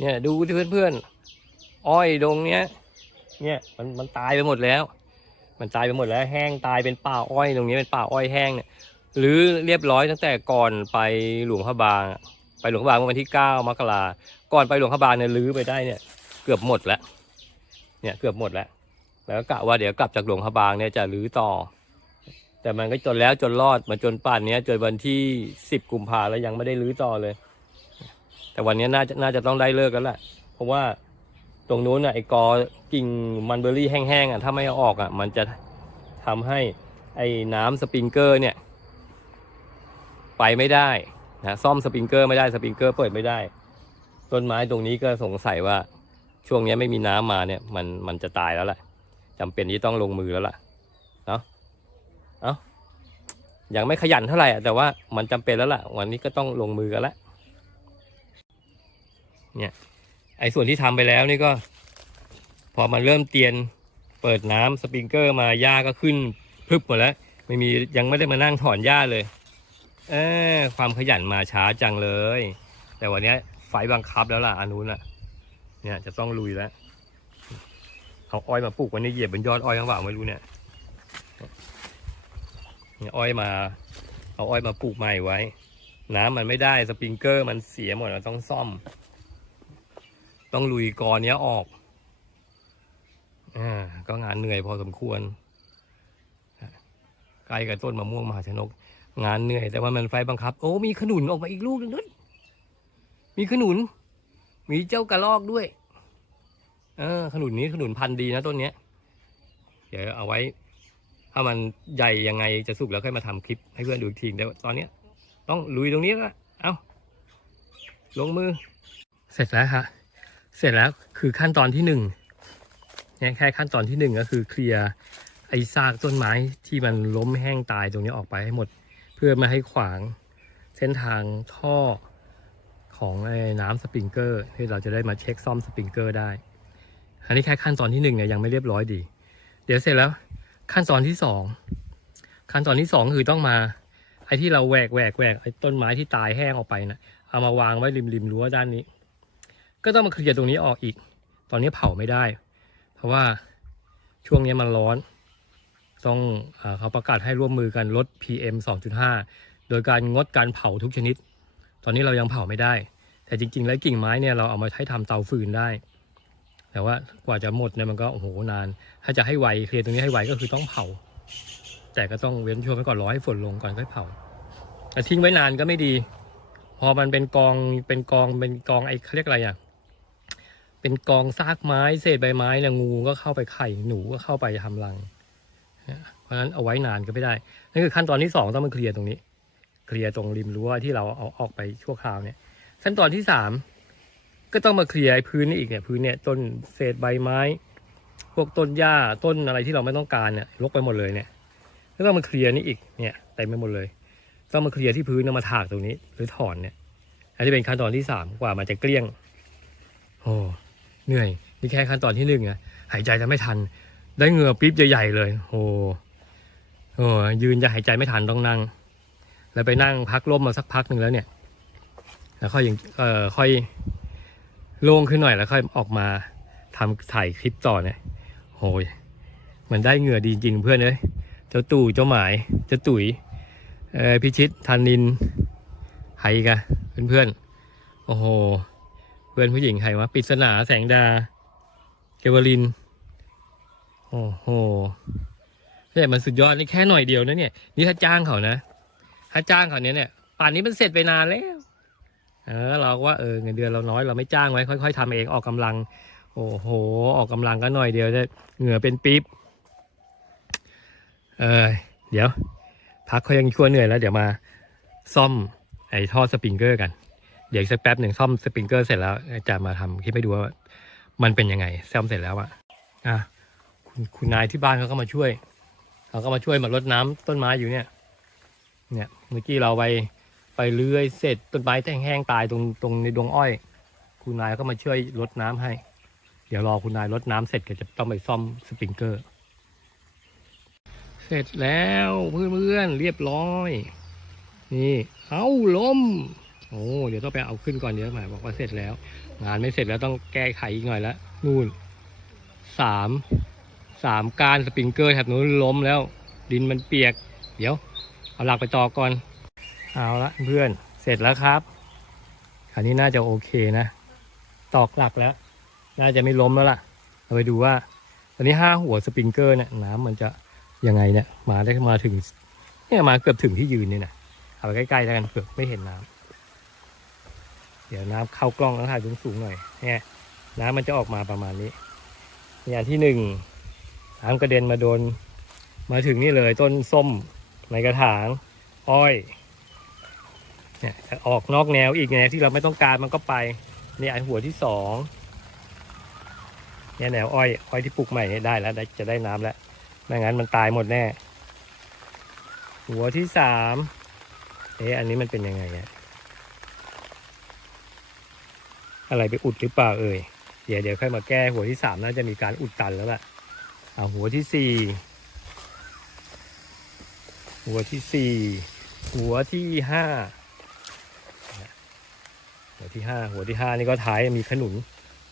เนี่ยดูที่เพื่อนๆ อ้อยดงเนี้ย เนี่ยมันมันตายไปหมดแล้ว มันตายไปหมดแล้ว แห้งตายเป็นป่าอ้อยตรงนี้เป็นป่าอ้อยแห้งเนี่ย หรือเรียบร้อยตั้งแต่ก่อนไปหลวงพระบาง ไปหลวงพระบางวันที่เก้ามกราก่อนไปหลวงพระบางเนี่ยลื้อไปได้เนี่ย เกือบหมดแล้ว เนี่ยเกือบหมดแล้ว แล้วก็กะว่าเดี๋ยวกลับจากหลวงพระบางเนี่ยจะรื้อต่อ แต่มันก็จนแล้วจนรอดมาจนป่านนี้จนวันที่สิบกุมภาแล้วยังไม่ได้รื้อต่อเลย แต่วันนี้น่าจะน่าจะต้องได้เลิกแล้วแหละเพราะว่าตรงนู้นน่ะไอ้กอกิ่งมันเบอร์รี่แห้งๆอะถ้าไม่เอาออกอะ มันจะทำให้ไอ้น้ำสปริงเกอร์เนี่ย ไปไม่ได้นะซ่อมสปริงเกอร์ไม่ได้สปริงเกอร์เปิดไม่ได้ ต้นไม้ตรงนี้ก็สงสัยว่าช่วงนี้ไม่มีน้ำมาเนี่ย มันมันจะตายแล้วแหละจำเป็นที่ต้องลงมือแล้วล่ะเนาะเอายังไม่ขยันเท่าไหร่อะแต่ว่ามันจำเป็นแล้วล่ะ วันนี้ก็ต้องลงมือกันแล้ว เนี่ยไอ้ส่วนที่ทำไปแล้วนี่ก็ พอมันเริ่มเตียนเปิดน้ำสปริงเกอร์มาหญ้าก็ขึ้นพึบหมดแล้ว ไม่มียังไม่ได้มานั่งถอนหญ้าเลย เออความขยันมาช้าจังเลย แต่วันนี้ไฟบังคับแล้วล่ะอันนู้นล่ะ เนี่ยจะต้องลุยแล้วเอาอ้อยมาปลูกไว้ในเหยียบบนยอดอ้อยข้างบ่าไม่รู้เนี่ยเนี่ยอ้อยมา เอาอ้อยมาปลูกใหม่ไว้ น้ำมันไม่ได้สปริงเกอร์มันเสียหมดเราต้องซ่อม ต้องลุยกอเนี้ยออกอ่าก็งานเหนื่อยพอสมควรใกล้กับต้นมะม่วงมหาชนก งานเหนื่อย แต่ว่ามันไฟบังคับ โอ้มีขนุนออกมาอีกลูกนึงด้วยมีขนุน มีเจ้ากระรอกด้วย เออขนุนนี้ขนุนพันธุ์ดีนะต้นเนี้ย เดี๋ยวเอาไว้ ถ้ามันใหญ่ยังไงจะสุกแล้วค่อยมาทำคลิปให้เพื่อนดูอีกทีแต่ตอนเนี้ย ต้องลุยตรงนี้ละเอาลงมือ เสร็จแล้วฮะ เสร็จแล้วคือขั้นตอนที่หนึ่งเนี่ยแค่ขั้นตอนที่หนึ่งก็คือเคลียร์ไอ้ซากต้นไม้ที่มันล้มแห้งตายตรงนี้ออกไปให้หมด เพื่อไม่ให้ขวางเส้นทางท่อของไอ้น้ำสปริงเกอร์ที่เราจะได้มาเช็คซ่อมสปริงเกอร์ได้ อันนี้แค่ขั้นตอนที่หนึ่งเนี่ยยังไม่เรียบร้อยดี เดี๋ยวเสร็จแล้วขั้นตอนที่สองขั้นตอนที่สองคือต้องมาไอ้ที่เราแหวกแหวกแหวกไอ้ต้นไม้ที่ตายแห้งออกไปนะเอามาวางไว้ริมริมรั้วด้านนี้ ก็ต้องมาเคลียร์ตรงนี้ออกอีก ตอนนี้เผาไม่ได้ เพราะว่าช่วงนี้มันร้อน ต้องเอเขาประกาศให้ร่วมมือกันลด PM 2.5 โดยการงดการเผาทุกชนิด ตอนนี้เรายังเผาไม่ได้ แต่จริง ๆ แล้วกิ่งไม้เนี่ยเราเอามาใช้ทำเตาฟืนได้ แต่ว่ากว่าจะหมดเนี่ยมันก็โอ้โหนาน ถ้าจะให้ไวเคลียร์ตรงนี้ให้ไวก็คือต้องเผา แต่ก็ต้องเว้นช่วงไว้ก่อนรอให้ฝนลงก่อนค่อยเผาแต่ทิ้งไว้นานก็ไม่ดี พอมันเป็นกองเป็นกองเป็นกองไอ้เขาเรียกอะไรอะ เป็นกองซากไม้เศษใบไม้เนี่ยงูก็เข้าไปไข่หนูก็เข้าไปทำรังนะเพราะฉะนั้นเอาไว้นานก็ไม่ได้นั่นคือขั้นตอนที่สองต้องมาเคลียร์ตรงนี้ เคลียร์ตรงริมรั้วที่เราเอาออกไปชั่วคราวเนี่ยขั้นตอนที่สามก็ต้องมาเคลียร์พื้นนี่อีกเนี่ยพื้นเนี่ยต้นเศษใบไม้ พวกต้นหญ้าต้นอะไรที่เราไม่ต้องการเนี่ยรกไปหมดเลยเนี่ยก็ต้องมาเคลียร์นี่อีกเนี่ยเต็มไปหมดเลย ต้องมาเคลียร์ที่พื้นแล้วมาถากตรงนี้ หรือถอนเนี่ยอันนี้เป็นขั้นตอนที่สามกว่ามันจะเกลี้ยงโอ้ เหนื่อยนี่แค่ขั้นตอนที่หนึ่งอะหายใจจะไม่ทัน ได้เหงื่อปิ๊บใหญ่ๆเลยโอ้โอ้ยืนจะหายใจไม่ทันต้องนั่ง แล้วไปนั่งพักร่มมาสักพักหนึ่งแล้วเนี่ย แล้วค่อยยังเอ่อค่อยโล่งขึ้นหน่อยแล้วค่อยออกมาทำถ่ายคลิปต่อเนี่ยโอ้ยมันได้เหงื่อดีจริงเพื่อนเลยเจ้าตู่เจ้าหมายเจ้าตุ๋ยเออพิชิตธานินใครกันเพื่อนๆโอ้โห เพื่อนผู้หญิงใครวะปริศนาแสงดาเกวลิน โอ้โหเนี่ยมันสุดยอดนี่แค่หน่อยเดียวนะเนี่ย นี่ถ้าจ้างเขานะ ถ้าจ้างเขาเนี้ยเนี่ย ป่านนี้มันเสร็จไปนานแล้ว เออ เราว่าเออเงินเดือนเราน้อยเราไม่จ้างไว้ค่อย ๆทำเองออกกำลัง โอ้โห ออกกำลังก็หน่อยเดียวจะเหงื่อเป็นปี๊บ เออ เดี๋ยว พักเขายังชั่วเหนื่อยแล้ว เดี๋ยวมาซ่อมไอ้ท่อสปริงเกอร์กัน ดี๋ยวอีกสักแป๊บหนึ่งซ่อมสปริงเกอร์เสร็จแล้วจะมาทำคลิปให้ดูว่ามันเป็นยังไงซ่อมเสร็จแล้วอะอะคุณคุณนายที่บ้านเขาก็มาช่วยเขาก็มาช่วยมารดน้ำต้นไม้อยู่เนี่ย เนี่ยเมื่อกี้เราไปไปเลื้อยเสร็จต้นไม้แห้งๆตายตรงตรงในดวงอ้อย คุณนายก็มาช่วยรดน้ำให้ เดี๋ยวรอคุณนายรดน้ำเสร็จก็จะต้องไปซ่อมสปริงเกอร์ เสร็จแล้วเพื่อนๆเรียบร้อย นี่ เอาล้ม โอ้เดี๋ยวต้องไปเอาขึ้นก่อนเดี๋ยวหมายบอกว่าเสร็จแล้ว งานไม่เสร็จแล้วต้องแก้ไขอีกหน่อยละนู่นสามสามการสปริงเกอร์แถบนู้นล้มแล้ว ดินมันเปียก เดี๋ยว เอาหลักไปต่อก่อน เอาละเพื่อนเสร็จแล้วครับคราวนี้น่าจะโอเคนะตอกหลักแล้ว น่าจะไม่ล้มแล้วล่ะเราไปดูว่า ตอนนี้ห้าหัวสปริงเกอร์เนี่ยน้ำมันจะยังไงเนี่ยมาได้มาถึงเนี่ยมาเกือบถึงที่ยืนนี่นะเอาไปใกล้ๆแล้วกันเผื่อไม่เห็นน้ำ ดี๋ยวน้ำเข้ากล้องแล้วถ่ายสูงๆหน่อยเนี่ยน้ำมันจะออกมาประมาณนี้อย่างที่หนึ่งน้ำกระเด็นมาโดน มาถึงนี่เลยต้นส้มในกระถางอ้อยเนี่ยออกนอกแนวอีกแนวที่เราไม่ต้องการมันก็ไปเนี่ยอันหัวที่สองเนี่ยแนวอ้อยอ้อยที่ปลูกใหม่เนี่ยได้แล้วจะได้น้ำแล้วไม่งั้นมันตายหมดแน่ หัวที่สามเอ๊ะอันนี้มันเป็นยังไงอะ อะไรไปอุดหรือเปล่าเอ่ยเดี๋ยวเดี๋ยวค่อยมาแก้หัวที่สามน่าจะมีการอุดตันแล้วล่ะเอาหัวที่สี่หัวที่สี่หัวที่ห้าหัวที่ห้าหัวที่ห้านี่ก็ท้ายมีขนุน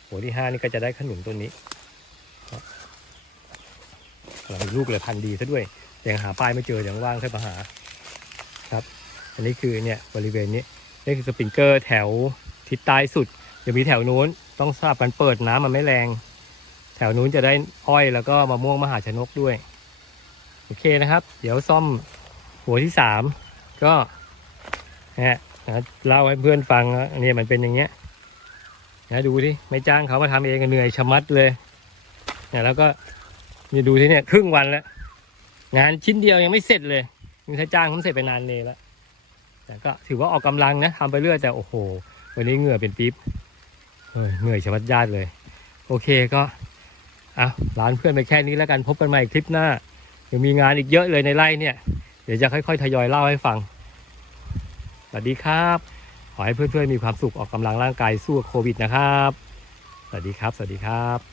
หัวที่ห้านี่ก็จะได้ขนุนต้นนี้เราลูกเลยพันดีซะด้วยยังหาป้ายไม่เจออยังว่างค่อยมาหาครับ อันนี้คือเนี่ยบริเวณนี้นี่คือสปริงเกอร์แถวทิศใต้สุด เดี๋ยวมีแถวนู้นต้องสลับกันเปิดน้ำมันไม่แรง แถวนู้นจะได้อ้อยแล้วก็มะม่วงมหาชนกด้วย โอเคนะครับ เดี๋ยวซ่อมหัวที่สามก็นะฮะนะเล่าให้เพื่อนฟังนะเนี่ยมันเป็นอย่างเงี้ยนะดูที่ไม่จ้างเขามาทำเองก็เหนื่อยชะมัดเลยเนี่ยแล้วก็นี่ดูที่เนี่ยครึ่งวันแล้ว งานชิ้นเดียวยังไม่เสร็จเลยนี่ถ้าจ้างผมเสร็จไปนานเลยแล้วแต่ก็ถือว่าออกกำลังนะทำไปเรื่อยแต่โอ้โห วันนี้เหงื่อเป็นปี๊บ เหนื่อยชวัดญาติเลย โอเคก็อะร้านเพื่อนไปแค่นี้แล้วกันพบกันใหม่คลิปหน้าเดี๋ยวมีงานอีกเยอะเลยในไร่เนี่ย เดี๋ยวจะค่อยๆทยอยเล่าให้ฟังสวัสดีครับ ขอให้เพื่อนๆมีความสุขออกกำลังร่างกายสู้โควิดนะครับ สวัสดีครับ สวัสดีครับ